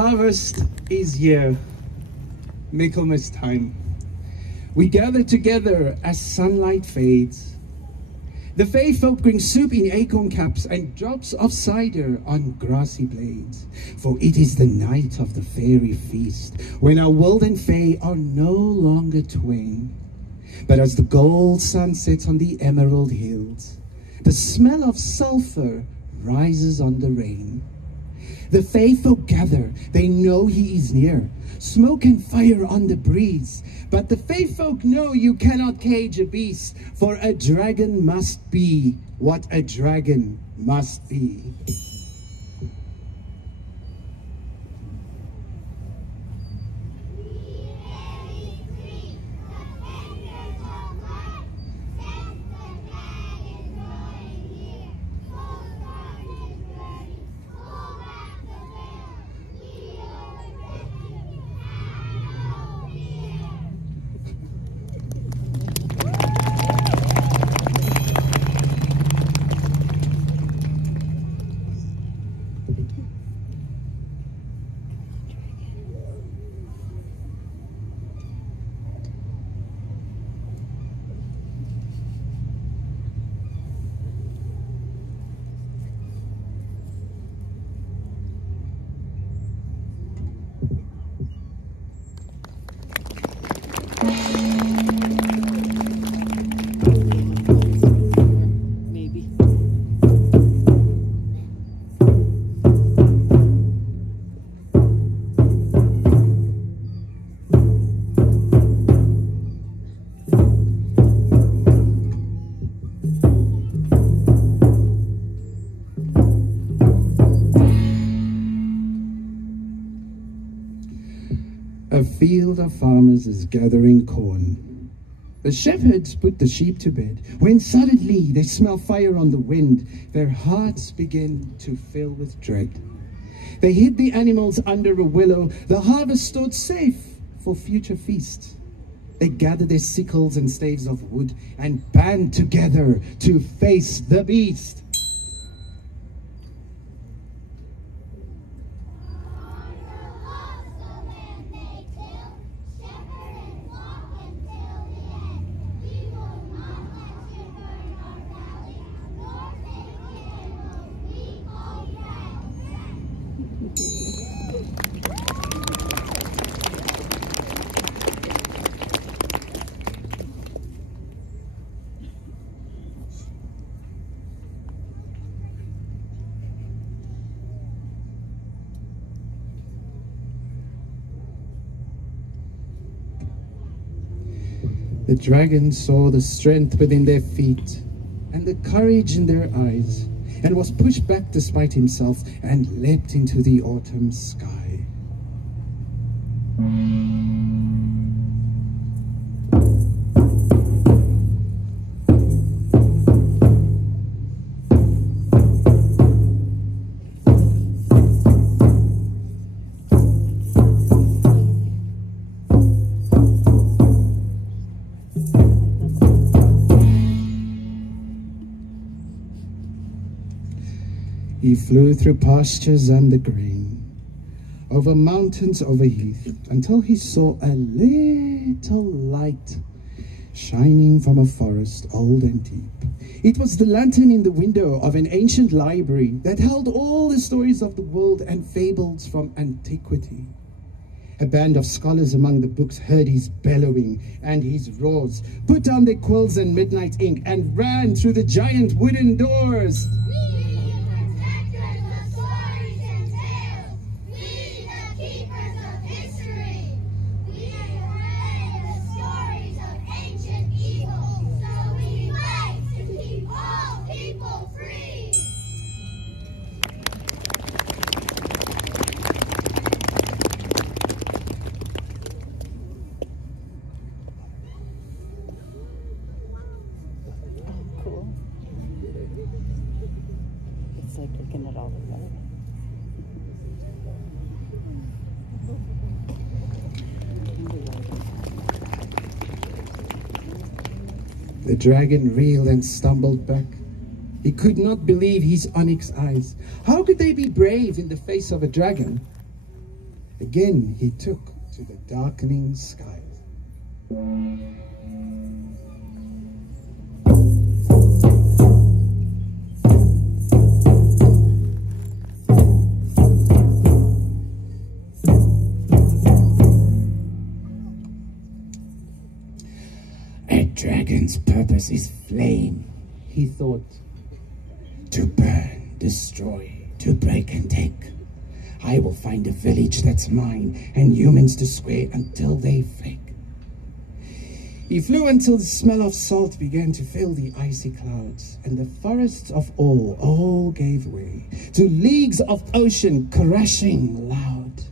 harvest is here, Michaelmas time. We gather together as sunlight fades. The fae folk bring soup in acorn caps and drops of cider on grassy blades. For it is the night of the fairy feast, when our world and fae are no longer twain. But as the gold sun sets on the emerald hills, the smell of sulphur rises on the rain. The fae folk gather, they know he is near, smoke and fire on the breeze. But the fae folk know you cannot cage a beast, for a dragon must be what a dragon must be. A field of farmers is gathering corn. The shepherds put the sheep to bed, when suddenly they smell fire on the wind. Their hearts begin to fill with dread. They hid the animals under a willow, the harvest stored safe for future feast. They gathered their sickles and staves of wood and band together to face the beast. The dragon saw the strength within their feet and the courage in their eyes, and was pushed back despite himself and leapt into the autumn sky. He flew through pastures and the green, over mountains, over heath, until he saw a little light shining from a forest old and deep. It was the lantern in the window of an ancient library that held all the stories of the world and fables from antiquity. A band of scholars among the books heard his bellowing and his roars, put down their quills and midnight ink, and ran through the giant wooden doors. Like looking it all together. The dragon reeled and stumbled back. He could not believe his onyx eyes. How could they be brave in the face of a dragon? Again he took to the darkening skies. A dragon's purpose is flame, he thought. To burn, destroy, to break and take. I will find a village that's mine and humans to square until they fake. He flew until the smell of salt began to fill the icy clouds, and the forests of all gave way to leagues of ocean crashing loud.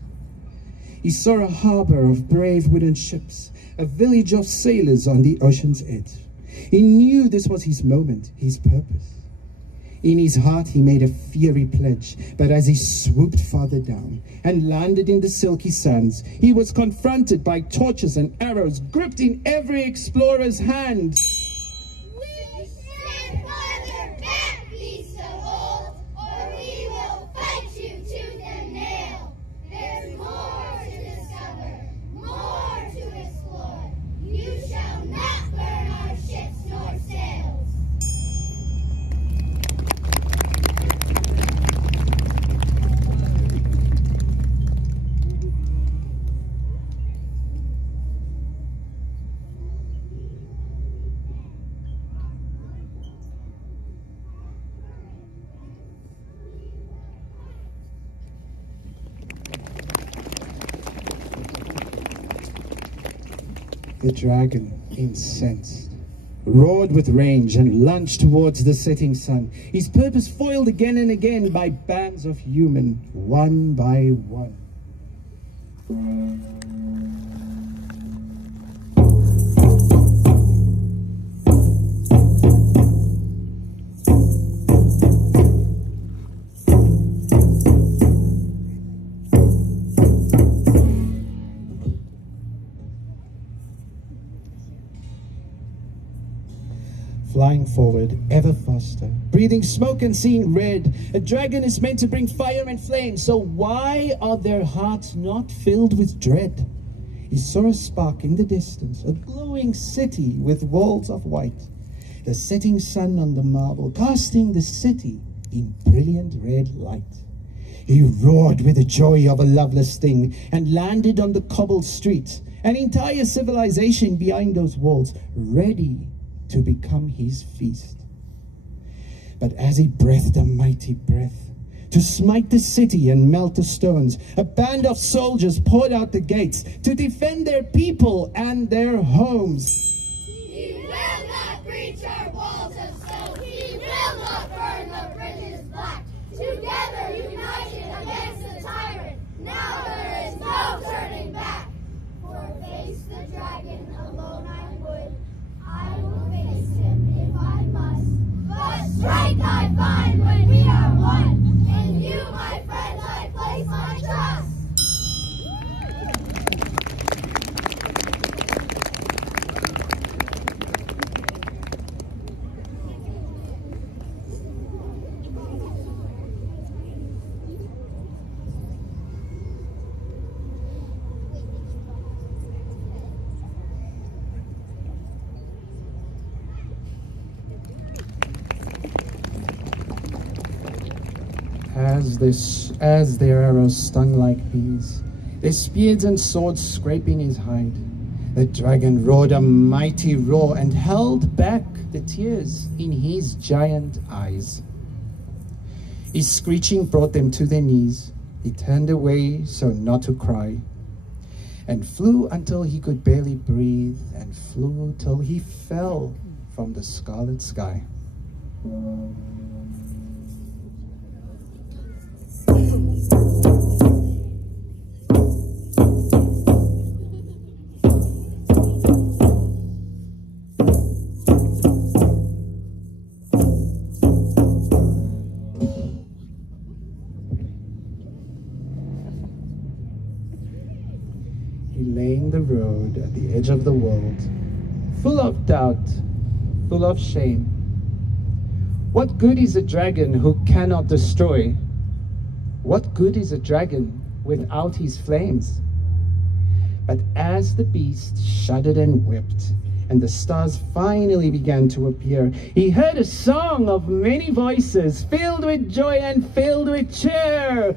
He saw a harbor of brave wooden ships, a village of sailors on the ocean's edge. He knew this was his moment, his purpose. In his heart he made a fiery pledge, but as he swooped farther down and landed in the silky sands, he was confronted by torches and arrows gripped in every explorer's hand. We stand farther back, beasts of old, or we will fight you tooth and nail. There's more to discover, more to explore. You shall not burn our ships nor sails. The dragon, incensed, roared with rage and lunged towards the setting sun, his purpose foiled again and again by bands of human, one by one. Flying forward ever faster, breathing smoke and seeing red. A dragon is meant to bring fire and flame, so why are their hearts not filled with dread? He saw a spark in the distance, a glowing city with walls of white. The setting sun on the marble, casting the city in brilliant red light. He roared with the joy of a loveless thing and landed on the cobbled street, an entire civilization behind those walls, ready to become his feast. But as he breathed a mighty breath to smite the city and melt the stones, a band of soldiers poured out the gates to defend their people and their homes. He will not breach our walls of stone. He will not burn the bridges black. Together united against the tyrant, now there is no turning back. For face the dragon alone I would. I will face him if I must. But strength I find when we are one. In you, my friends, I place my trust. As their arrows stung like bees, their spears and swords scraping his hide, the dragon roared a mighty roar and held back the tears in his giant eyes. His screeching brought them to their knees. He turned away so not to cry, and flew until he could barely breathe, and flew till he fell from the scarlet sky. He lay in the road at the edge of the world, full of doubt, full of shame. What good is a dragon who cannot destroy? What good is a dragon without his flames. But as the beast shuddered and wept, and the stars finally began to appear, he heard a song of many voices, filled with joy and filled with cheer.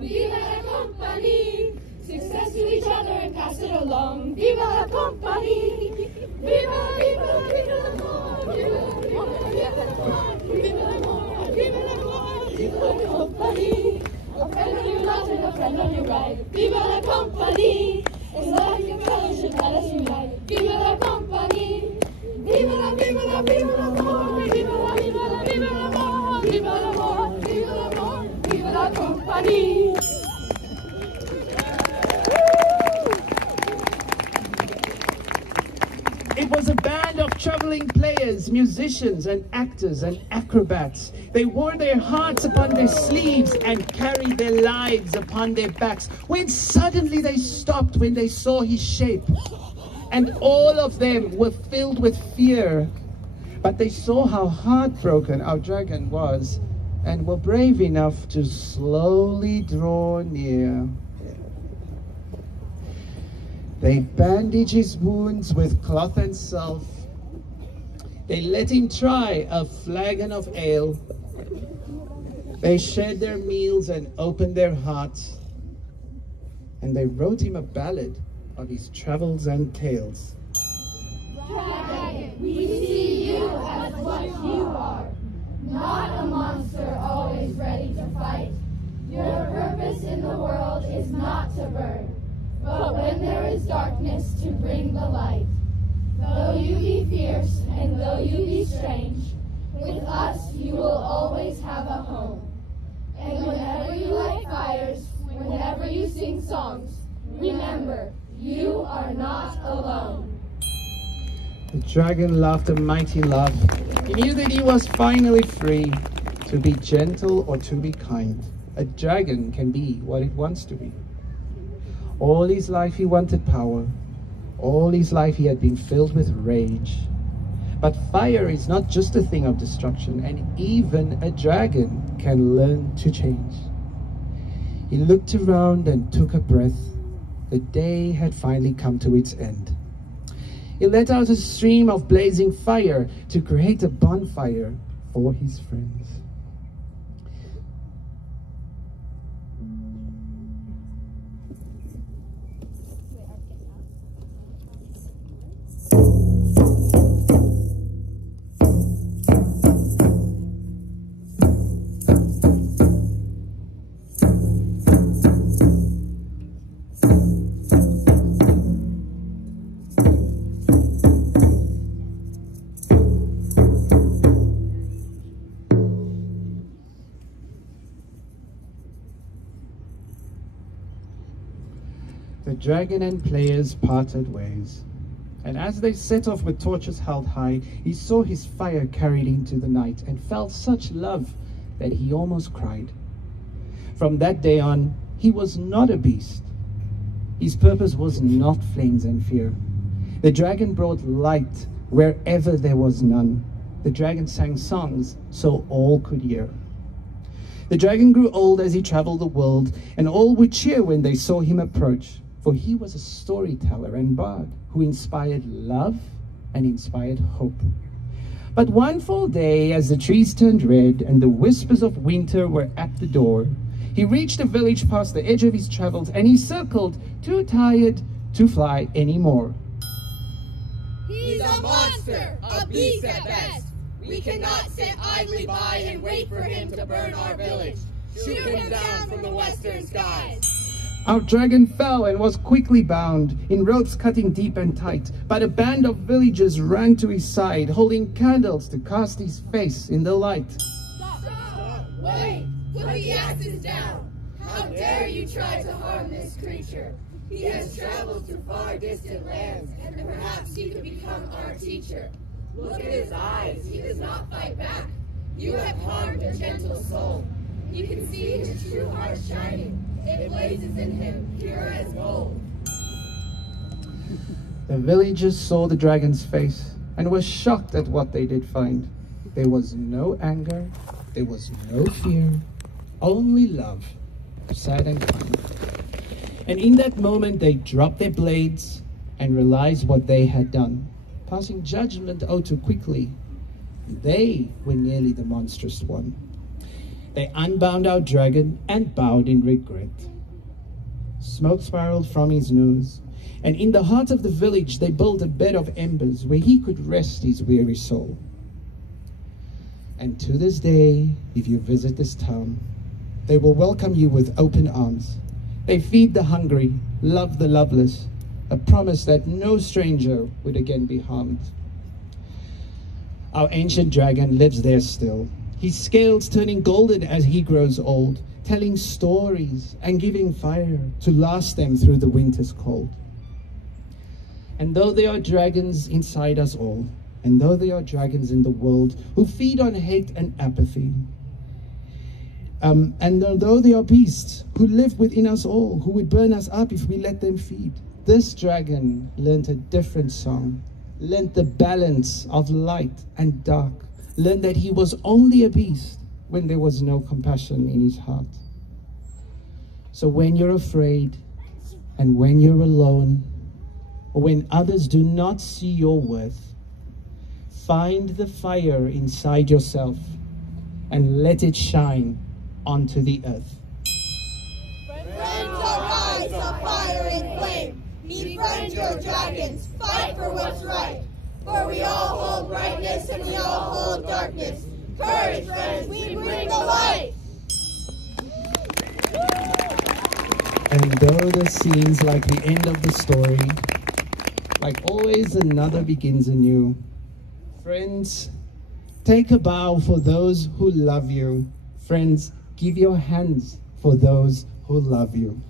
Viva la company! Success to each other and pass it along. Viva la company! Viva, viva, viva l'amore! Viva, viva, viva l'amore! Viva l'amore! Viva l'amore! Viva la company! A friend on your left and a friend on your right. Viva la company! As life and fellowship let us unite. Viva la company! Viva la, viva la, viva l'amore! Viva la, viva la, viva l'amore! Viva l'amore! Viva l'amore! Viva la company! It was a band of traveling players, musicians and actors and acrobats. They wore their hearts upon their sleeves and carried their lives upon their backs. When suddenly they stopped when they saw his shape. And all of them were filled with fear. But they saw how heartbroken our dragon was and were brave enough to slowly draw near. They bandaged his wounds with cloth and salve. They let him try a flagon of ale. They shared their meals and opened their hearts. And they wrote him a ballad of his travels and tales. Dragon, we see you as what you are. Not a monster always ready to fight. Your purpose in the world is not to burn, but when there is darkness, to bring the light. Though you be fierce and though you be strange, with us you will always have a home. And whenever you light fires, whenever you sing songs, remember, you are not alone. The dragon laughed a mighty laugh. He knew that he was finally free to be gentle or to be kind. A dragon can be what it wants to be. All his life he wanted power. All his life he had been filled with rage. But fire is not just a thing of destruction, and even a dragon can learn to change. He looked around and took a breath. The day had finally come to its end. He let out a stream of blazing fire to create a bonfire for his friends. The dragon and players parted ways, and as they set off with torches held high, he saw his fire carried into the night and felt such love that he almost cried. From that day on, he was not a beast. His purpose was not flames and fear. The dragon brought light wherever there was none. The dragon sang songs so all could hear. The dragon grew old as he traveled the world, and all would cheer when they saw him approach. For he was a storyteller and bard who inspired love and inspired hope. But one fall day, as the trees turned red and the whispers of winter were at the door, he reached a village past the edge of his travels, and he circled, too tired to fly anymore. He's a monster, a beast at best. We cannot sit idly by and wait for him to burn our village. Shoot him down from the western skies. Our dragon fell and was quickly bound, in ropes cutting deep and tight, but a band of villagers ran to his side, holding candles to cast his face in the light. Stop! Wait! Put the axes down! How dare you try to harm this creature? He has traveled to far distant lands, and perhaps he could become our teacher. Look at his eyes, he does not fight back. You have harmed a gentle soul. You can see his true heart shining. It blazes in him, pure as gold. The villagers saw the dragon's face and were shocked at what they did find. There was no anger, there was no fear, only love, sad and kind. And in that moment, they dropped their blades and realized what they had done, passing judgment oh too quickly. They were nearly the monstrous one. They unbound our dragon and bowed in regret. Smoke spiraled from his nose, and in the heart of the village they built a bed of embers where he could rest his weary soul. And to this day, if you visit this town, they will welcome you with open arms. They feed the hungry, love the loveless, a promise that no stranger would again be harmed. Our ancient dragon lives there still, his scales turning golden as he grows old, telling stories and giving fire to last them through the winter's cold. And though there are dragons inside us all, and though there are dragons in the world who feed on hate and apathy, and although there are beasts who live within us all, who would burn us up if we let them feed, this dragon learned a different song, learned the balance of light and dark, learned that he was only a beast when there was no compassion in his heart. So when you're afraid, and when you're alone, or when others do not see your worth, find the fire inside yourself and let it shine onto the earth. Friends, arise, a fire and flame. Befriend your dragons, fight for what's right. For we all hold brightness and we all hold darkness. Courage, friends, we bring the light. And though this seems like the end of the story, like always another begins anew. Friends, take a bow for those who love you. Friends, give your hands for those who love you.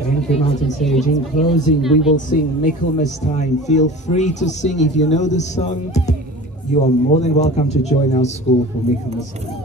Thank you, Mountain Sage. In closing, we will sing Michaelmas Time. Feel free to sing. If you know this song, you are more than welcome to join our school for Michaelmas Time.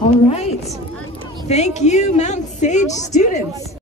All right. Thank you, Mountain Sage students.